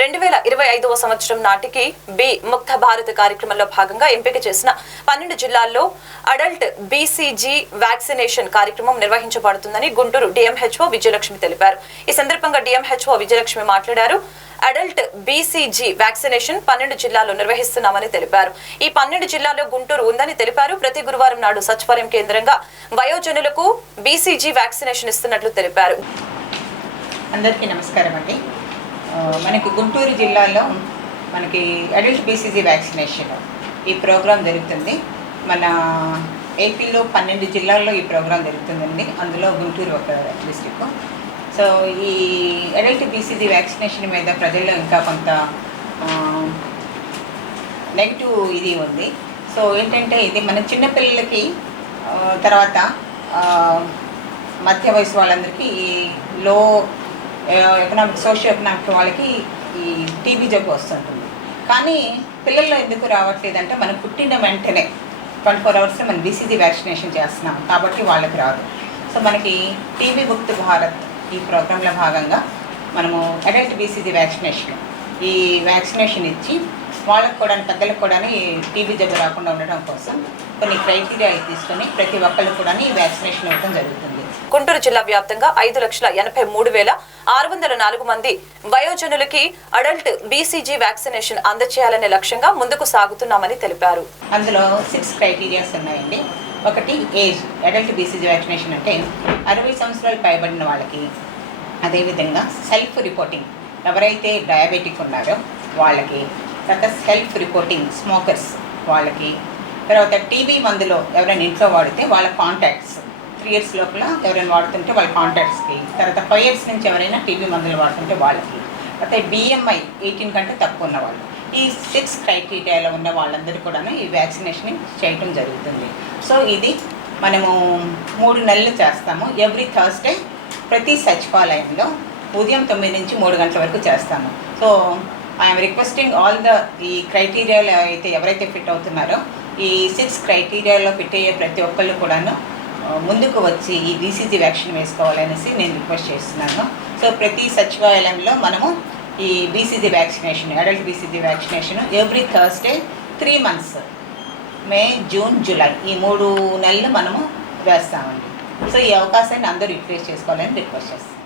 రెండు వేల ఇరవై ఐదవ సంవత్సరం నాటికి బి ముక్త భారత్ కార్యక్రమంలో భాగంగా ఎంపిక చేసిన పన్నెండు జిల్లాల్లో అడల్ట్ బీసీజీ వ్యాక్సినేషన్ కార్యక్రమం నిర్వహించబడుతుందని గుంటూరు డిఎంహెచ్ఓ విజయలక్ష్మి తెలిపారు. ఈ సందర్భంగా డిఎంహెచ్ఓ విజయలక్ష్మి మాట్లాడారు. అడల్ట్ బీసీజీ వ్యాక్సినేషన్ పన్నెండు జిల్లాల్లో నిర్వహిస్తున్నామని తెలిపారు. ఈ పన్నెండు జిల్లాల్లో గుంటూరు ఉందని తెలిపారు. ప్రతి గురువారం నాడు సచివాలయం కేంద్రంగా వయోజనులకు బీసీజీ వ్యాక్సినేషన్ ఇస్తున్నట్లు తెలిపారు. అందరికీ నమస్కారం అండి. మనకి గుంటూరు జిల్లాలో మనకి అడల్ట్ బీసీజీ వ్యాక్సినేషన్ ఈ ప్రోగ్రాం జరుగుతుంది. మన ఏపీలో పన్నెండు జిల్లాల్లో ఈ ప్రోగ్రాం జరుగుతుందండి. అందులో గుంటూరు ఒక డిస్టిక్ సో ఈ అడల్ట్ బీసీజీ వ్యాక్సినేషన్ మీద ప్రజల్లో ఇంకా కొంత నెగిటివ్ ఇది ఉంది. సో ఏంటంటే ఇది మన చిన్నపిల్లలకి తర్వాత మధ్య వయసు వాళ్ళందరికీ ఈ లో ఎకనామిక్ సోషియో ఎకనామిక్ వాళ్ళకి ఈ టీబీ జబ్బు వస్తుంటుంది. కానీ పిల్లల్లో ఎందుకు రావట్లేదంటే మనం పుట్టిన వెంటనే ట్వంటీ ఫోర్ అవర్స్ మనం బీసీజీ వ్యాక్సినేషన్ చేస్తున్నాం కాబట్టి వాళ్ళకి రాదు. సో మనకి టీబీ ముక్తి భారత్ ఈ ప్రోగ్రాంలో భాగంగా మనము అడల్ట్ బీసీజీ వ్యాక్సినేషన్ ఈ వ్యాక్సినేషన్ ఇచ్చి వాళ్ళకు కూడా పెద్దలకు కూడా ఈ టీబీ జబ్బు రాకుండా ఉండడం కోసం కొన్ని క్రైటీరియాలు తీసుకొని ప్రతి ఒక్కరికి కూడా ఈ వ్యాక్సినేషన్ ఇవ్వడం జరుగుతుంది. గుంటూరు జిల్లా వ్యాప్తంగా ఐదు లక్షల ఎనభై మూడు వేల ఆరు వందల నాలుగు మంది వయోజనులకి అడల్ట్ బీసీజీ వ్యాక్సినేషన్ అందజేయాలనే లక్ష్యంగా ముందుకు సాగుతున్నామని తెలిపారు. అందులో సిక్స్ క్రైటీరియాస్ ఉన్నాయండి. ఒకటి ఏజ్ అడల్ట్ బీసీజీ వ్యాక్సినేషన్ అంటే అరవై సంవత్సరాలు పైబడిన వాళ్ళకి అదేవిధంగా సెల్ఫ్ రిపోర్టింగ్. ఎవరైతే డయాబెటిక్ ఉన్నారో వాళ్ళకి తర్వాత సెల్ఫ్ రిపోర్టింగ్ స్మోకర్స్ వాళ్ళకి తర్వాత టీబీ మందులో ఎవరైనా ఇంట్లో వాడితే వాళ్ళ కాంటాక్ట్స్ త్రీ ఇయర్స్ లోపల ఎవరైనా వాడుతుంటే వాళ్ళ కాంటాక్ట్స్కి తర్వాత ఫైవ్ ఇయర్స్ నుంచి ఎవరైనా టీబీ మందులు వాడుతుంటే వాళ్ళకి. అయితే బిఎంఐ ఎయిటీన్ కంటే తక్కువ ఉన్న వాళ్ళు. ఈ సిక్స్ క్రైటీరియాలో ఉన్న వాళ్ళందరూ కూడా ఈ వ్యాక్సినేషన్ చేయటం జరుగుతుంది. సో ఇది మనము మూడు నెలలు చేస్తాము. ఎవ్రీ థర్స్డే ప్రతి సచివాలయంలో ఉదయం తొమ్మిది నుంచి మూడు గంటల వరకు చేస్తాము. So I'm requesting all the ఈ క్రైటీరియాలో అయితే ఎవరైతే ఫిట్ అవుతున్నారో ఈ సిక్స్ క్రైటీరియాలో ఫిట్ అయ్యే ప్రతి ఒక్కళ్ళు కూడాను ముందుకు వచ్చి ఈ బీసీజీ వ్యాక్సిన్ వేసుకోవాలనేసి నేను రిక్వెస్ట్ చేస్తున్నాను. సో ప్రతి సచివాలయంలో మనము ఈ BCG vaccination adult BCG vaccination every Thursday three months May June July ఈ మూడు నెలలు మనము వేస్తామండి. సో ఈ అవకాశాన్ని అందరూ యూటిలైజ్ చేసుకోవాలని రిక్వెస్ట్ చేస్తాం